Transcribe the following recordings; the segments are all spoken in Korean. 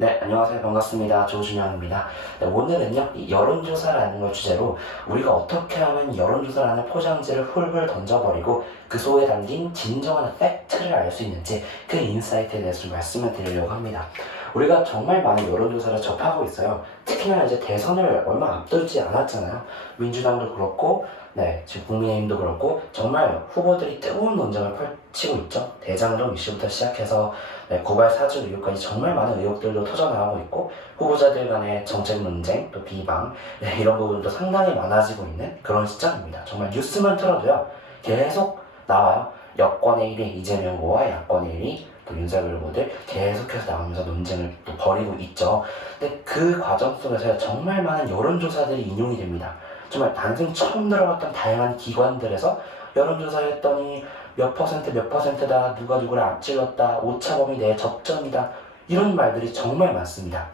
네, 안녕하세요. 반갑습니다. 조준영입니다. 네, 오늘은요, 이 여론조사라는 걸 주제로 우리가 어떻게 하면 여론조사라는 포장지를 훌훌 던져버리고 그 속에 담긴 진정한 팩트를 알 수 있는지 그 인사이트에 대해서 좀 말씀을 드리려고 합니다. 우리가 정말 많은 여론조사를 접하고 있어요. 특히나 이제 대선을 얼마 앞두지 않았잖아요. 민주당도 그렇고, 네, 지금 국민의힘도 그렇고, 정말 후보들이 뜨거운 논쟁을 펼치고 있죠. 대장동 이슈부터 시작해서 네, 고발 사주 의혹까지 정말 많은 의혹들도 터져나오고 있고, 후보자들 간의 정책 논쟁, 또 비방, 네, 이런 부분도 상당히 많아지고 있는 그런 시점입니다. 정말 뉴스만 틀어도요, 계속 나와요. 여권의 1위 이재명 후보와 야권의 1위 또 윤석열 후보들 계속해서 나오면서 논쟁을 또 벌이고 있죠. 근데 그 과정 속에서 정말 많은 여론조사들이 인용이 됩니다. 정말 난생 처음 들어봤던 다양한 기관들에서 여론조사를 했더니 몇 퍼센트다, 누가 누구를 앞질렀다, 오차범위 내 접전이다, 이런 말들이 정말 많습니다.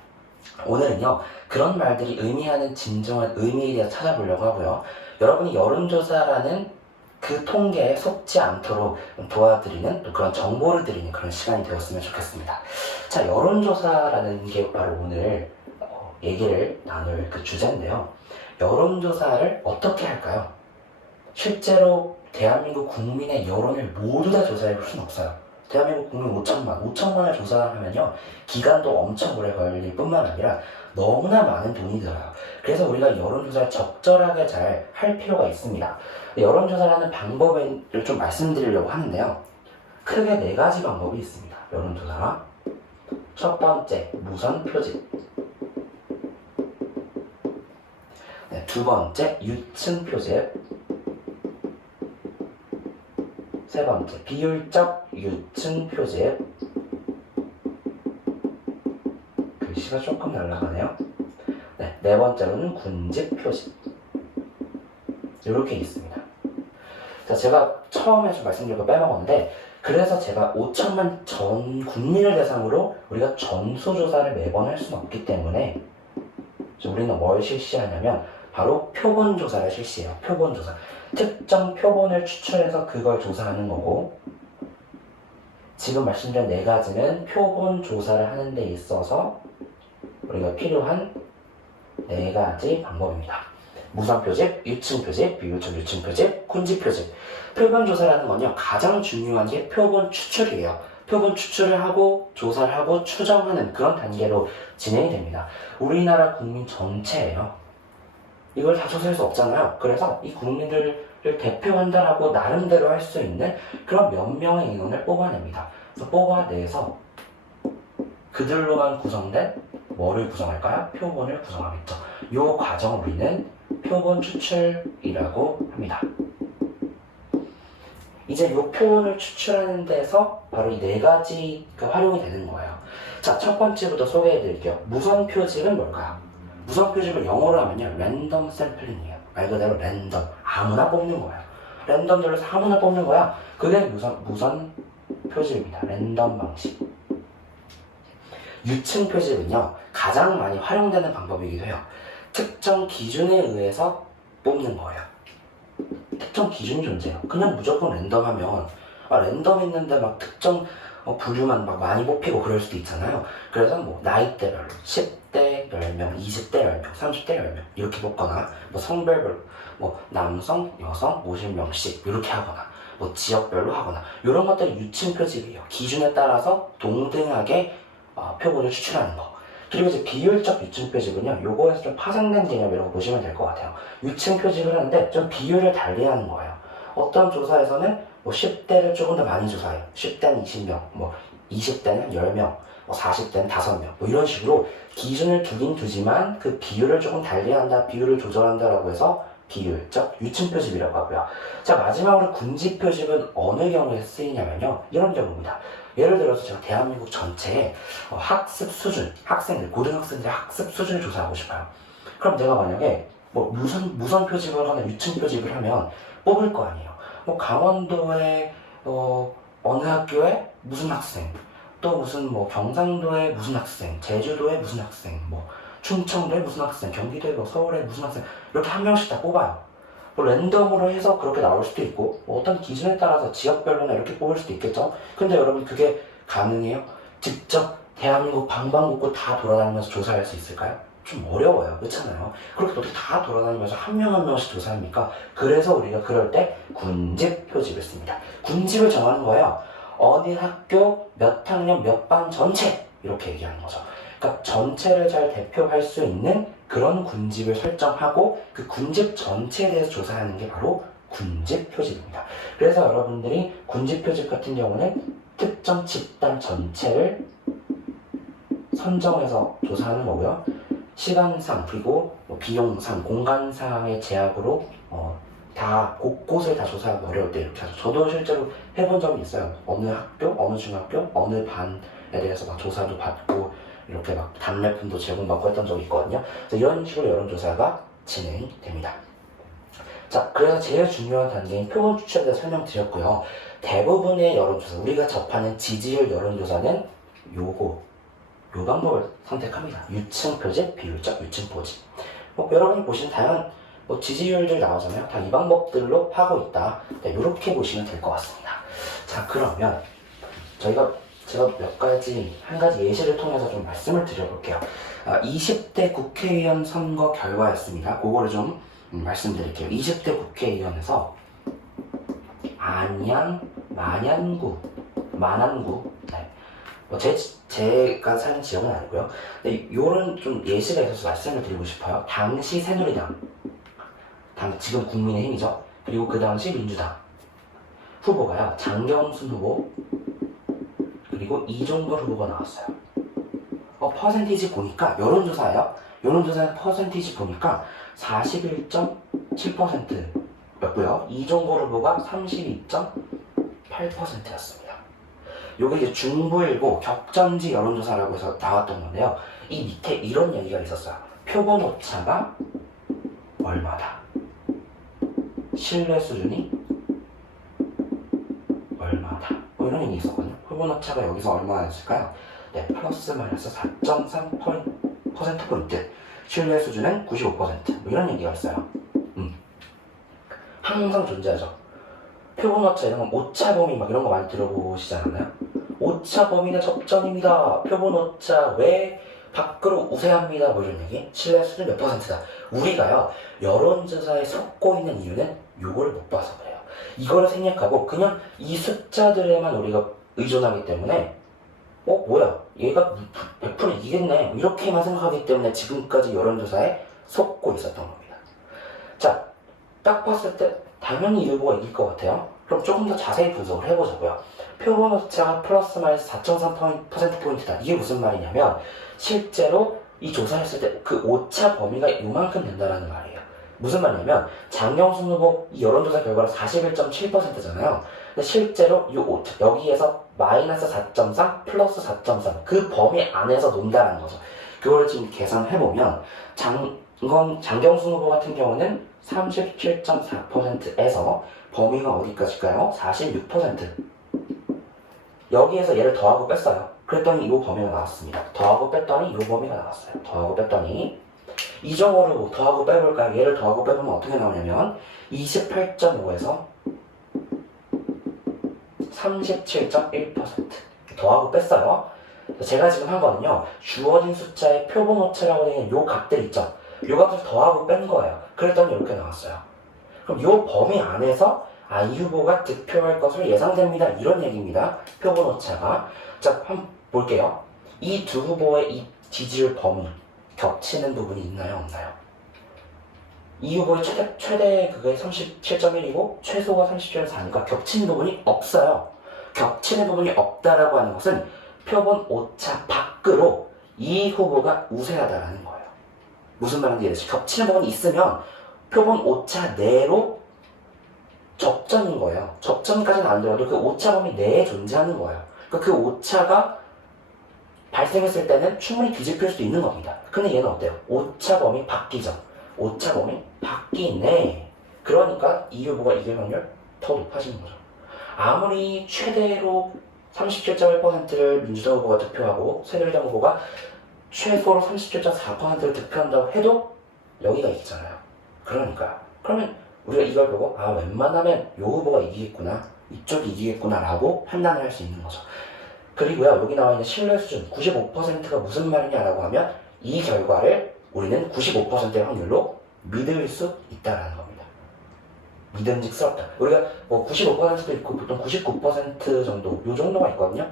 오늘은요, 그런 말들이 의미하는 진정한 의미에 대해서 찾아보려고 하고요. 여러분이 여론조사라는 그 통계에 속지 않도록 도와드리는 또 그런 정보를 드리는 그런 시간이 되었으면 좋겠습니다. 자, 여론조사라는 게 바로 오늘 얘기를 나눌 그 주제인데요. 여론조사를 어떻게 할까요? 실제로 대한민국 국민의 여론을 모두 다 조사해 볼 수는 없어요. 대한민국 국민 5천만을 조사하면요, 기간도 엄청 오래 걸릴 뿐만 아니라 너무나 많은 돈이 들어요. 그래서 우리가 여론조사를 적절하게 잘 할 필요가 있습니다. 여론조사를 하는 방법을 좀 말씀드리려고 하는데요. 크게 4가지 방법이 있습니다. 여론조사. 첫 번째, 무선 표집. 네, 두 번째, 유층 표집. 세 번째, 비율적 유층 표집. 글씨가 조금 날아가네요. 네, 네 번째로는 군집 표집. 이렇게 있습니다. 자, 제가 처음에 좀 말씀드린 거 빼먹었는데, 그래서 제가 5천만 전 국민을 대상으로 우리가 전수조사를 매번 할 수는 없기 때문에 우리는 뭘 실시하냐면 바로 표본조사를 실시해요. 표본조사. 특정 표본을 추출해서 그걸 조사하는 거고, 지금 말씀드린 4가지는 표본 조사를 하는 데 있어서 우리가 필요한 4가지 방법입니다. 무선 표집, 유층 표집, 비율적 유층 표집, 군집 표집. 표본 조사라는 건요, 가장 중요한 게 표본 추출이에요. 표본 추출을 하고 조사를 하고 추정하는 그런 단계로 진행이 됩니다. 우리나라 국민 전체예요. 이걸 다 조사할 수 없잖아요. 그래서 이 국민들을 대표한다라고 나름대로 할 수 있는 그런 몇 명의 인원을 뽑아냅니다. 그래서 뽑아내서 그들로만 구성된 뭐를 구성할까요? 표본을 구성하겠죠. 이 과정을 우리는 표본 추출이라고 합니다. 이제 이 표본을 추출하는 데서 바로 이 4가지가 활용이 되는 거예요. 자, 첫 번째부터 소개해 드릴게요. 무선 표집은 뭘까요? 무선 표집을 영어로 하면요, 랜덤 샘플링이에요. 말 그대로 랜덤, 아무나 뽑는 거예요. 랜덤 돌려서 아무나 뽑는 거야. 그게 무선 표집입니다. 랜덤 방식. 유층 표집은요, 가장 많이 활용되는 방법이기도 해요. 특정 기준에 의해서 뽑는 거예요. 특정 기준이 존재해요. 그냥 무조건 랜덤하면 랜덤 있는데 막 특정 분류만 막 많이 뽑히고 그럴 수도 있잖아요. 그래서 뭐 나이대별로 10대 10명, 20대 10명, 30대 10명 이렇게 뽑거나, 뭐 성별별로 뭐 남성, 여성 50명씩 이렇게 하거나, 뭐 지역별로 하거나, 이런 것들이 유층 표집이에요. 기준에 따라서 동등하게 표본을 추출하는 거. 그리고 이제 비율적 유층 표집은요, 요거에서 좀 파생된 개념이라고 보시면 될 것 같아요. 유층 표집을 하는데 좀 비율을 달리하는 거예요. 어떤 조사에서는 뭐 10대를 조금 더 많이 조사해요. 10대는 20명, 뭐 20대는 10명, 뭐 40대는 5명, 뭐 이런 식으로 기준을 두긴 두지만 그 비율을 조금 달리한다, 비율을 조절한다라고 해서 비율적 유층 표집이라고 하고요. 자, 마지막으로 군집 표집은 어느 경우에 쓰이냐면요, 이런 경우입니다. 예를 들어서 제가 대한민국 전체의 학습 수준, 학생들, 고등학생들의 학습 수준을 조사하고 싶어요. 그럼 내가 만약에 뭐 무선 표집을 하거나 유층 표집을 하면 뽑을 거 아니에요. 뭐 강원도의 어느 학교에 무슨 학생, 또 무슨 뭐 경상도에 무슨 학생, 제주도에 무슨 학생, 뭐 충청도에 무슨 학생, 경기도에 뭐 서울에 무슨 학생, 이렇게 한 명씩 다 뽑아요. 뭐 랜덤으로 해서 그렇게 나올 수도 있고, 뭐 어떤 기준에 따라서 지역별로나 이렇게 뽑을 수도 있겠죠. 근데 여러분, 그게 가능해요? 직접 대한민국 방방곡곡 다 돌아다니면서 조사할 수 있을까요? 좀 어려워요. 그렇잖아요. 그렇게 어떻게 다 돌아다니면서 한 명 한 명씩 조사합니까? 그래서 우리가 그럴 때 군집 표집을 씁니다. 군집을 정하는 거예요. 어느 학교 몇 학년 몇 반 전체 이렇게 얘기하는 거죠. 그러니까 전체를 잘 대표할 수 있는 그런 군집을 설정하고 그 군집 전체에 대해서 조사하는 게 바로 군집 표집입니다. 그래서 여러분들이 군집 표집 같은 경우는 특정 집단 전체를 선정해서 조사하는 거고요. 시간상 그리고 비용상, 공간상의 제약으로 다 곳곳을 다 조사하기 어려울 때 이렇게 하죠. 저도 실제로 해본 적이 있어요. 어느 학교, 어느 중학교, 어느 반에 대해서 막 조사도 받고 이렇게 막 답례품도 제공받고 했던 적이 있거든요. 그래서 이런 식으로 여론조사가 진행됩니다. 자, 그래서 제일 중요한 단계인 표본 추출에 대해서 설명드렸고요. 대부분의 여론조사, 우리가 접하는 지지율 여론조사는 요 방법을 선택합니다. 유층 표집, 비율적 유층 표집. 여러분이 보시는 다양한 지지율들 나오잖아요. 다 이 방법들로 하고 있다. 네, 이렇게 보시면 될 것 같습니다. 자, 그러면 제가 한 가지 예시를 통해서 좀 말씀을 드려볼게요. 20대 국회의원 선거 결과였습니다. 그거를 좀 말씀드릴게요. 20대 국회의원에서 안양, 만안구, 네. 제가 사는 지역은 아니고요. 근데 요런 좀 예시가 있어서 말씀을 드리고 싶어요. 당시 새누리당, 지금 국민의힘이죠. 그리고 그 당시 민주당 후보가요. 장경순 후보 그리고 이종걸 후보가 나왔어요. 퍼센티지 보니까 여론조사예요. 여론조사 퍼센티지 보니까 41.7%였고요. 이종걸 후보가 32.8%였습니다. 요게 이제 중부일보 격전지 여론조사라고 해서 나왔던 건데요. 이 밑에 이런 얘기가 있었어요. 표본 오차가 얼마다. 신뢰 수준이 얼마다. 이런 얘기 있었거든요. 표본 오차가 여기서 얼마였을까요? 네, 플러스 마이너스 4.3%포인트. 신뢰 수준은 95%. 이런 얘기가 있어요. 항상 존재하죠. 표본 오차 이런 건 오차 범위 막 이런 거 많이 들어보시지 않았나요? 오차 범위는 접전입니다. 표본 오차 왜 밖으로 우세합니다. 이런 얘기. 신뢰 수준 몇 %다. 우리가요 여론조사에 속고 있는 이유는 요걸 못 봐서 그래요. 이거를 생략하고 그냥 이 숫자들에만 우리가 의존하기 때문에 뭐야 얘가 100% 이기겠네 이렇게만 생각하기 때문에 지금까지 여론조사에 속고 있었던 겁니다. 자, 딱 봤을 때 당연히 이 후보가 이길 것 같아요. 그럼 조금 더 자세히 분석을 해보자고요. 표본 오차가 플러스 마이너스 4.3%포인트다. 이게 무슨 말이냐면 실제로 이 조사했을 때 그 오차 범위가 요만큼 된다는 말이에요. 무슨 말이냐면 장경순 후보 이 여론조사 결과로 41.7%잖아요. 근데 실제로 이 오차 여기에서 마이너스 4.3 플러스 4.3 그 범위 안에서 논다는 거죠. 그걸 지금 계산해보면 장경순 후보 같은 경우는 37.4%에서 범위가 어디까지일까요? 46%. 여기에서 얘를 더하고 뺐어요. 그랬더니 이 범위가 나왔습니다. 더하고 뺐더니 이 범위가 나왔어요. 더하고 뺐더니 이정어로 더하고 빼볼까요? 얘를 더하고 빼보면 어떻게 나오냐면 28.5에서 37.1% 더하고 뺐어요. 제가 지금 한 거는요. 주어진 숫자의 표본 오차라고 되는 요 값들 있죠. 요 값을 더하고 뺀 거예요. 그랬더니 이렇게 나왔어요. 그럼 요 범위 안에서 이 후보가 득표할 것으로 예상됩니다. 이런 얘기입니다. 표본 오차가. 자, 한번 볼게요. 이 두 후보의 이 지지율 범위 겹치는 부분이 있나요? 없나요? 이 후보의 최대 그게 37.1이고 최소가 37.4니까 겹치는 부분이 없어요. 겹치는 부분이 없다라고 하는 것은 표본 오차 밖으로 이 후보가 우세하다라는 거예요. 무슨 말인지 이해되시죠? 겹치는 부분이 있으면 표본 오차 내로 접전인 거예요. 접전까지는 안 되어도 그 오차 범위 내에 존재하는 거예요. 그러니까 그 오차가 발생했을 때는 충분히 뒤집힐 수도 있는 겁니다. 근데 얘는 어때요? 오차 범위 바뀌죠. 오차 범위 바뀌네. 그러니까 이 후보가 이길 확률 더 높아지는 거죠. 아무리 최대로 37.1%를 민주당 후보가 득표하고 새누리당 후보가 최소로 37.4%를 득표한다고 해도 여기가 이기잖아요. 그러면 우리가 이걸 보고 웬만하면 요 후보가 이기겠구나, 이쪽이 이기겠구나 라고 판단을 할 수 있는 거죠. 그리고요, 여기 나와 있는 신뢰 수준 95%가 무슨 말이냐라고 하면 이 결과를 우리는 95%의 확률로 믿을 수 있다라는 겁니다. 믿음직스럽다. 우리가 뭐 95%도 있고 보통 99% 정도, 요 정도가 있거든요.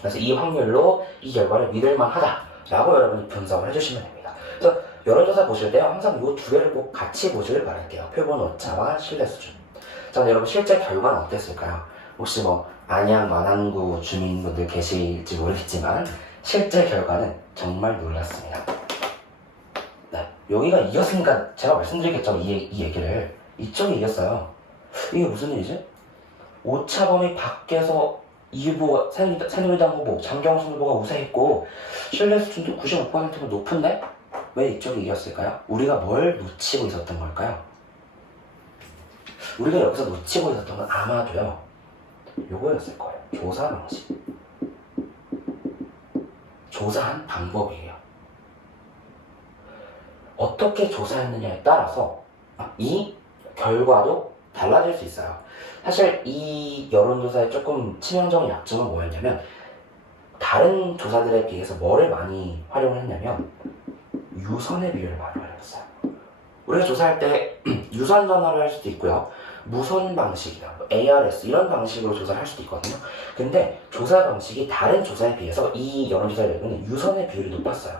그래서 이 확률로 이 결과를 믿을만하다라고 여러분이 분석을 해주시면 됩니다. 그래서 여론조사 보실 때요, 항상 이 두 개를 꼭 같이 보시길 바랄게요. 표본 오차와 신뢰 수준. 자, 여러분 실제 결과는 어땠을까요? 혹시 뭐 안양 완안구 주민분들 계실지 모르겠지만 실제 결과는 정말 놀랐습니다. 네, 여기가 이겼으니까 제가 말씀드리겠죠. 이 얘기를. 이쪽이 이겼어요. 이게 무슨 일이지? 오차범위 밖에서 이 후보, 새누리당 후보, 장경순 후보가 우세했고 신뢰 수준도 95%가 높은데 왜 이쪽이 이겼을까요? 우리가 뭘 놓치고 있었던 걸까요? 우리가 여기서 놓치고 있었던 건 아마도요, 요거였을 거예요. 조사 방식. 조사한 방법이에요. 어떻게 조사했느냐에 따라서 이 결과도 달라질 수 있어요. 사실 이 여론조사의 조금 치명적인 약점은 뭐였냐면 다른 조사들에 비해서 뭐를 많이 활용을 했냐면 유선의 비율을 많이 활용했어요. 우리가 조사할 때 유선 전화를 할 수도 있고요, 무선 방식이나 ARS 이런 방식으로 조사를 할 수도 있거든요. 근데 조사 방식이 다른 조사에 비해서 이 여론조사에는 유선의 비율이 높았어요.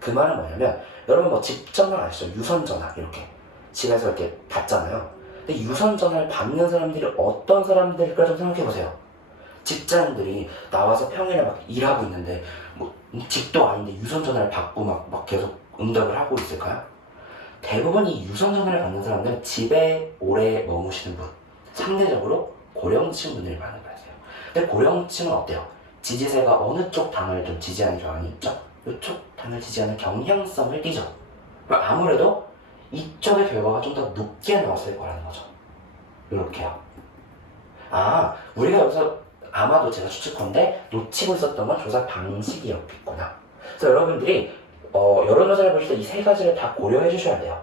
그 말은 뭐냐면 여러분 뭐 집 전화 아시죠? 유선 전화 이렇게 집에서 이렇게 받잖아요. 근데 유선 전화를 받는 사람들이 어떤 사람들일까 좀 생각해보세요. 직장인들이 나와서 평일에 막 일하고 있는데 뭐 집도 아닌데 유선 전화를 받고 막 계속 응답을 하고 있을까요? 대부분 이 유선 전화를 받는 사람들은 집에 오래 머무시는 분, 상대적으로 고령층 분들이 많은 거예요. 근데 고령층은 어때요? 지지세가 어느 쪽 당을 좀 지지하는 경향이 있죠? 이쪽 당을 지지하는 경향성을 띠죠. 그럼 아무래도 이쪽의 결과가 좀 더 높게 나왔을 거라는 거죠. 이렇게요. 아, 우리가 여기서 아마도 제가 추측컨대 놓치고 있었던 건 조사 방식이었겠구나. 그래서 여러분들이 여론조사를 보실 때 이 세 가지를 다 고려해 주셔야 돼요.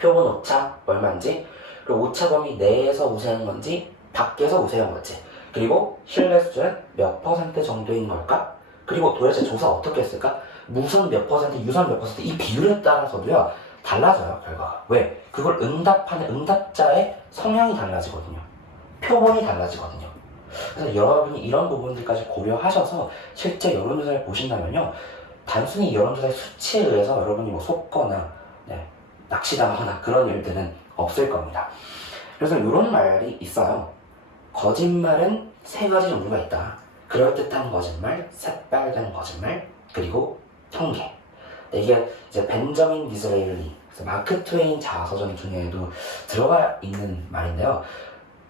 표본 오차 얼마인지, 그리고 오차 범위 내에서 우세한 건지 밖에서 우세한 건지, 그리고 신뢰 수준은 몇 퍼센트 정도인 걸까? 그리고 도대체 조사 어떻게 했을까? 무선 몇 퍼센트, 유선 몇 퍼센트, 이 비율에 따라서도요 달라져요, 결과가. 왜? 그걸 응답하는 응답자의 성향이 달라지거든요. 표본이 달라지거든요. 그래서 여러분이 이런 부분들까지 고려하셔서 실제 여론조사를 보신다면요, 단순히 여론조사의 수치에 의해서 여러분이 뭐 속거나 낚시당하거나 그런 일들은 없을 겁니다. 그래서 이런 말이 있어요. 거짓말은 세 가지 종류가 있다. 그럴듯한 거짓말, 새빨간 거짓말, 그리고 통계. 이게 이제 벤저민 디스레일리, 마크 트웨인 자서전 중에도 들어가 있는 말인데요.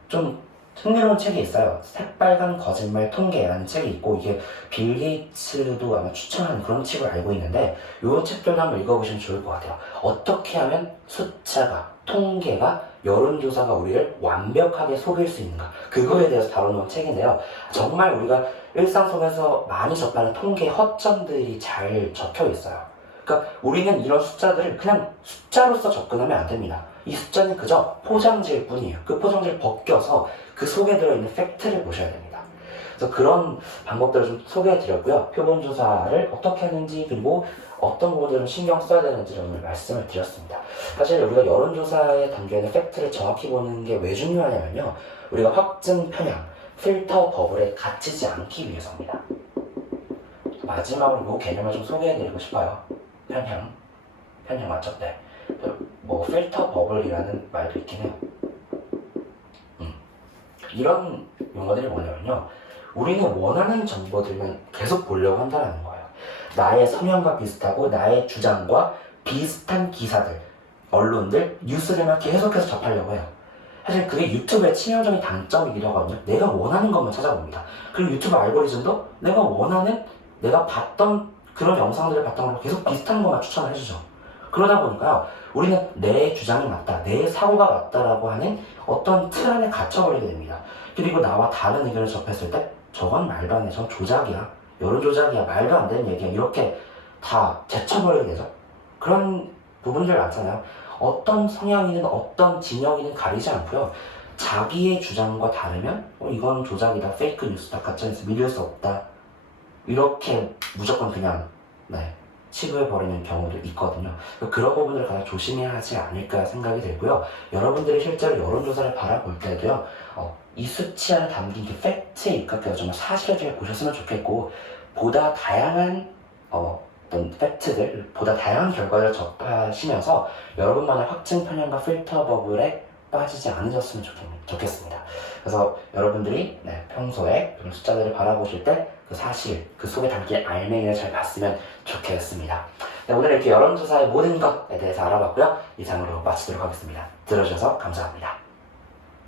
좀 흥미로운 책이 있어요. 새빨간 거짓말 통계라는 책이 있고, 이게 빌 게이츠도 아마 추천하는 그런 책을 알고 있는데, 이 책들도 한번 읽어보시면 좋을 것 같아요. 어떻게 하면 숫자가, 통계가, 여론조사가 우리를 완벽하게 속일 수 있는가, 그거에 대해서 다뤄놓은 책인데요. 정말 우리가 일상 속에서 많이 접하는 통계 허점들이 잘 적혀 있어요. 그러니까 우리는 이런 숫자들을 그냥 숫자로서 접근하면 안 됩니다. 이 숫자는 그저 포장지일 뿐이에요. 그 포장지를 벗겨서 그 속에 들어있는 팩트를 보셔야 됩니다. 그래서 그런 방법들을 좀 소개해드렸고요. 표본조사를 어떻게 하는지, 그리고 어떤 부분들을 신경 써야 되는지 오늘 말씀을 드렸습니다. 사실 우리가 여론조사의 단계에는 팩트를 정확히 보는 게 왜 중요하냐면요, 우리가 확증 편향, 필터 버블에 갇히지 않기 위해서입니다. 마지막으로 이 개념을 좀 소개해드리고 싶어요. 편향 맞죠? 네. 뭐 필터 버블이라는 말도 있긴 해요. 이런 용어들이 뭐냐면요, 우리는 원하는 정보들만 계속 보려고 한다는 거예요. 나의 성향과 비슷하고 나의 주장과 비슷한 기사들, 언론들, 뉴스들만 계속해서 접하려고 해요. 사실 그게 유튜브의 치명적인 단점이기도 하거든요. 내가 원하는 것만 찾아봅니다. 그리고 유튜브 알고리즘도 내가 봤던 그런 영상들을 봤던 거랑 계속 비슷한 것만 추천을 해주죠. 그러다 보니까요, 우리는 내 주장이 맞다, 내 사고가 맞다라고 하는 어떤 틀 안에 갇혀버리게 됩니다. 그리고 나와 다른 의견을 접했을 때 저건 말도 안 돼, 전 조작이야, 여론 조작이야, 말도 안 되는 얘기야, 이렇게 다 제쳐버리게 되죠. 그런 부분들 많잖아요. 어떤 성향이든 어떤 진영이든 가리지 않고요, 자기의 주장과 다르면 이건 조작이다, 페이크 뉴스다, 가짜뉴스 믿을 수 없다 이렇게 무조건 그냥 치부해버리는 경우도 있거든요. 그런 부분들을 가장 조심해야 하지 않을까 생각이 들고요. 여러분들이 실제로 여론조사를 바라볼 때도요, 이 수치 안에 담긴 그 팩트에 입각해서 정말 사실을 잘 보셨으면 좋겠고, 보다 다양한 어떤 팩트들, 보다 다양한 결과를 접하시면서 여러분만의 확증 편향과 필터 버블에 빠지지 않으셨으면 좋겠습니다. 그래서 여러분들이 평소에 그런 숫자들을 바라보실 때 그 사실, 그 속에 담긴 알맹이를 잘 봤으면 좋겠습니다. 오늘 이렇게 여론조사의 모든 것에 대해서 알아봤고요. 이상으로 마치도록 하겠습니다. 들어주셔서 감사합니다.